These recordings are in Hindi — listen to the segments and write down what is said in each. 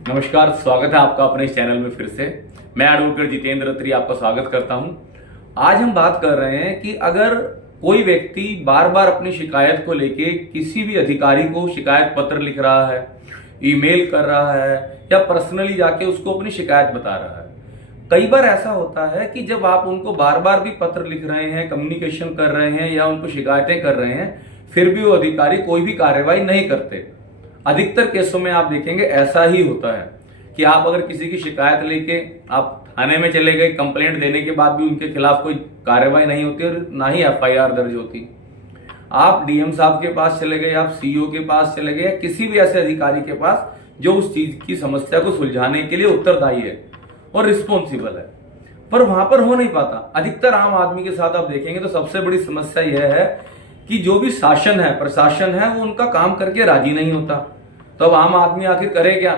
नमस्कार, स्वागत है आपका अपने इस चैनल में फिर से। मैं एडवोकेट जितेंद्र अत्री आपका स्वागत करता हूं। आज हम बात कर रहे हैं कि अगर कोई व्यक्ति बार बार अपनी शिकायत को लेके किसी भी अधिकारी को शिकायत पत्र लिख रहा है, ईमेल कर रहा है या पर्सनली जाके उसको अपनी शिकायत बता रहा है। कई बार ऐसा होता है कि जब आप उनको बार बार भी पत्र लिख रहे हैं, कम्युनिकेशन कर रहे हैं या उनको शिकायतें कर रहे हैं, फिर भी वो अधिकारी कोई भी कार्रवाई नहीं करते। अधिकतर केसों में आप देखेंगे ऐसा ही होता है कि आप अगर किसी की शिकायत लेके आप थाने में चले गए, कंप्लेंट देने के बाद भी उनके खिलाफ कोई कार्रवाई नहीं होती और ना ही एफआईआर दर्ज होती। आप डीएम साहब के पास चले गए, आप सीईओ के पास चले गए या किसी भी ऐसे अधिकारी के पास जो उस चीज की समस्या को सुलझाने के लिए उत्तरदायी है और रिस्पॉन्सिबल है, पर वहां पर हो नहीं पाता। अधिकतर आम आदमी के साथ आप देखेंगे तो सबसे बड़ी समस्या यह है कि जो भी शासन है, प्रशासन है, वो उनका काम करके राजी नहीं होता। तो अब आम आदमी आखिर करे क्या?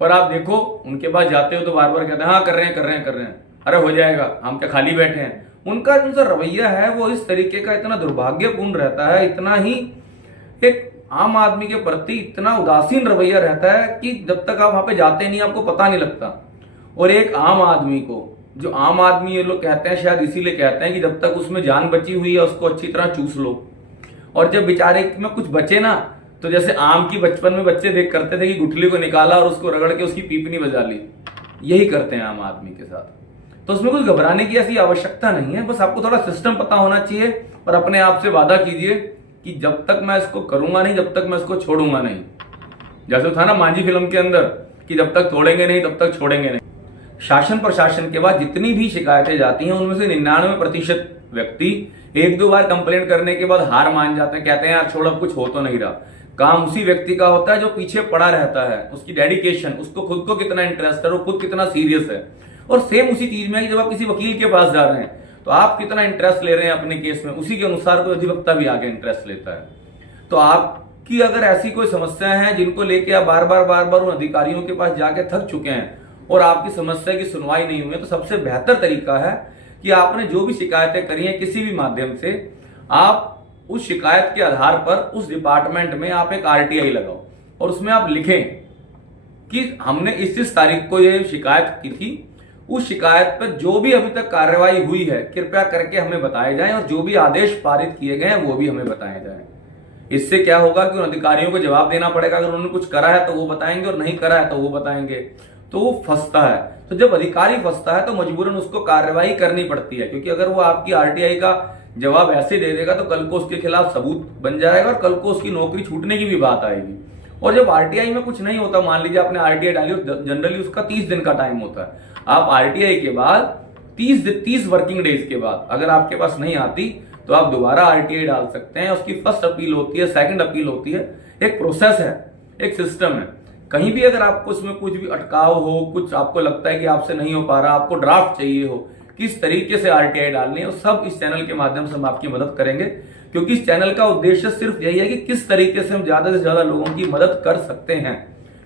पर आप देखो उनके पास जाते हो तो बार बार कहते हैं हाँ कर रहे हैं, अरे हो जाएगा, हम क्या खाली बैठे हैं। उनका जो रवैया है वो इस तरीके का इतना दुर्भाग्यपूर्ण रहता है, इतना ही एक आम आदमी के प्रति इतना उदासीन रवैया रहता है कि जब तक आप वहां पे जाते नहीं आपको पता नहीं लगता। और एक आम आदमी को, जो आम आदमी ये लोग कहते हैं, शायद इसीलिए कहते हैं कि जब तक उसमें जान बची हुई है उसको अच्छी तरह चूस लो, और जब बेचारे में कुछ बचे ना, तो जैसे आम की बचपन में बच्चे देख करते थे कि गुठली को निकाला और उसको रगड़ के उसकी पीपनी बजा ली, यही करते हैं आम आदमी के साथ। तो उसमें कुछ घबराने की ऐसी आवश्यकता नहीं है, बस आपको थोड़ा सिस्टम पता होना चाहिए और अपने आप से वादा कीजिए कि जब तक मैं इसको करूंगा नहीं, जब तक मैं इसको छोड़ूंगा नहीं। जैसे था ना मांझी फिल्म के अंदर कि जब तक तोड़ेंगे नहीं तब तक छोड़ेंगे नहीं। शासन प्रशासन के बाद जितनी भी शिकायतें जाती हैं उनमें से 99% व्यक्ति एक दो बार कंप्लेंट करने के बाद हार मान जाते हैं, कहते हैं यार छोड़, अब कुछ हो तो नहीं रहा। काम उसी व्यक्ति का होता है जो पीछे पड़ा रहता है, उसकी डेडिकेशन, उसको खुद को कितना इंटरेस्ट है, वो खुद कितना सीरियस है। और सेम उसी चीज में है कि जब आप किसी वकील के पास जा रहे हैं तो आप कितना इंटरेस्ट ले रहे हैं अपने केस में, उसी के अनुसार कोई अधिवक्ता भी आगे इंटरेस्ट लेता है। तो आपकी अगर ऐसी कोई समस्या है जिनको लेके आप बार बार उन अधिकारियों के पास जाके थक चुके हैं और आपकी समस्या की सुनवाई नहीं हुई है, तो सबसे बेहतर तरीका है कि आपने जो भी शिकायतें करी हैं किसी भी माध्यम से, आप उस शिकायत के आधार पर उस डिपार्टमेंट में आप एक आरटीआई लगाओ और उसमें आप लिखें कि हमने इस तारीख को ये शिकायत की थी, उस शिकायत पर जो भी अभी तक कार्रवाई हुई है कृपया करके हमें बताए जाएं और जो भी आदेश पारित किए गए हैं वो भी हमें बताए जाएं। इससे क्या होगा कि उन अधिकारियों को जवाब देना पड़ेगा, अगर उन्होंने कुछ करा है तो वो बताएंगे और नहीं करा है तो वो बताएंगे, तो वो फंसता है। तो जब अधिकारी फंसता है तो मजबूरन उसको कार्रवाई करनी पड़ती है, क्योंकि अगर वो आपकी आरटीआई का जवाब ऐसे दे देगा तो कल को उसके खिलाफ सबूत बन जाएगा और कल को उसकी नौकरी छूटने की भी बात आएगी। और जब आरटीआई में कुछ नहीं होता, मान लीजिए आपने आरटीआई डाली और जनरली उसका 30 दिन का टाइम होता है, आप आरटीआई के बाद 30 वर्किंग डेज के बाद अगर आपके पास नहीं आती तो आप दोबारा आरटीआई डाल सकते हैं। उसकी फर्स्ट अपील होती है, सेकंड अपील होती है, एक प्रोसेस है, एक सिस्टम है। कहीं भी अगर आपको उसमें कुछ भी अटकाव हो, कुछ आपको लगता है कि आपसे नहीं हो पा रहा, आपको ड्राफ्ट चाहिए हो, किस तरीके से आरटीआई डालनी है, वो सब इस चैनल के माध्यम से हम आपकी मदद करेंगे। क्योंकि इस चैनल का उद्देश्य सिर्फ यही है कि किस तरीके से हम ज्यादा से ज्यादा लोगों की मदद कर सकते हैं।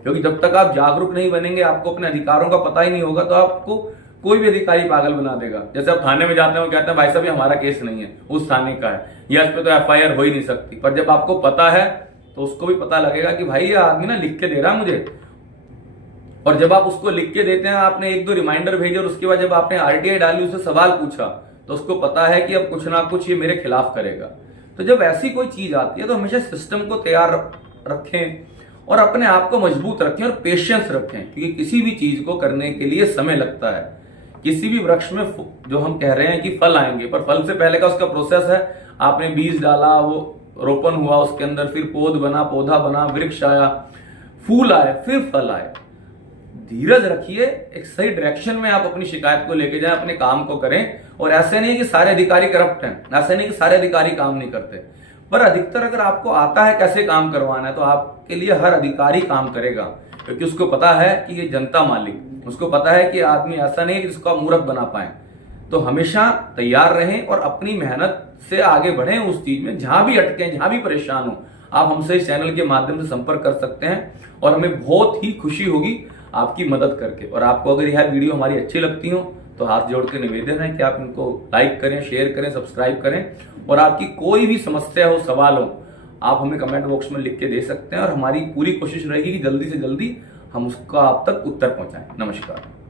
क्योंकि जब तक आप जागरूक नहीं बनेंगे, आपको अपने अधिकारों का पता ही नहीं होगा, तो आपको कोई भी अधिकारी पागल बना देगा। जैसे आप थाने में जाते हैं, कहते हैं भाई साहब हमारा केस नहीं है, उस थाने का है, या इस पे तो एफआईआर हो ही नहीं सकती। पर जब आपको पता है तो उसको भी पता लगेगा कि भाई ये आदमी ना लिख के दे रहा मुझे। और जब आप उसको लिख के देते हैं, आपने एक दो रिमाइंडर भेजे और उसके बाद जब आपने आरटीआई डाली, उससे सवाल पूछा, तो उसको पता है कि अब कुछ ना कुछ ये मेरे खिलाफ करेगा। तो जब ऐसी कोई चीज आती है तो हमेशा सिस्टम को तैयार रखें और अपने आप को मजबूत रखें और पेशेंस रखें, क्योंकि किसी भी चीज को करने के लिए समय लगता है। किसी भी वृक्ष में जो हम कह रहे हैं कि फल आएंगे, पर फल से पहले का उसका प्रोसेस है। आपने बीज डाला, वो रोपण हुआ, उसके अंदर फिर पौधा बना, वृक्ष आया, फूल आए, फिर फल आए। धीरज रखिए, एक सही डायरेक्शन में आप अपनी शिकायत को लेके जाएं, अपने काम को करें। और ऐसे नहीं कि सारे अधिकारी करप्ट हैं, ऐसे नहीं कि सारे अधिकारी काम नहीं करते, पर अधिकतर अगर आपको आता है कैसे काम करवाना है तो आपके लिए हर अधिकारी काम करेगा, क्योंकि उसको पता है कि ये जनता मालिक, उसको पता है कि आदमी ऐसा नहीं है कि जिसको आप मूर्ख बना पाए। तो हमेशा तैयार रहें और अपनी मेहनत से आगे बढ़ें उस चीज में। जहां भी अटके, जहां भी परेशान हो, आप हमसे इस चैनल के माध्यम से संपर्क कर सकते हैं और हमें बहुत ही खुशी होगी आपकी मदद करके। और आपको अगर यह वीडियो हमारी अच्छी लगती हो तो हाथ जोड़ के निवेदन है कि आप इनको लाइक करें, शेयर करें, सब्सक्राइब करें। और आपकी कोई भी समस्या हो, सवाल हो, आप हमें कमेंट बॉक्स में लिख के दे सकते हैं और हमारी पूरी कोशिश रहेगी कि जल्दी से जल्दी हम उसका आप तक उत्तर पहुंचाएं। नमस्कार।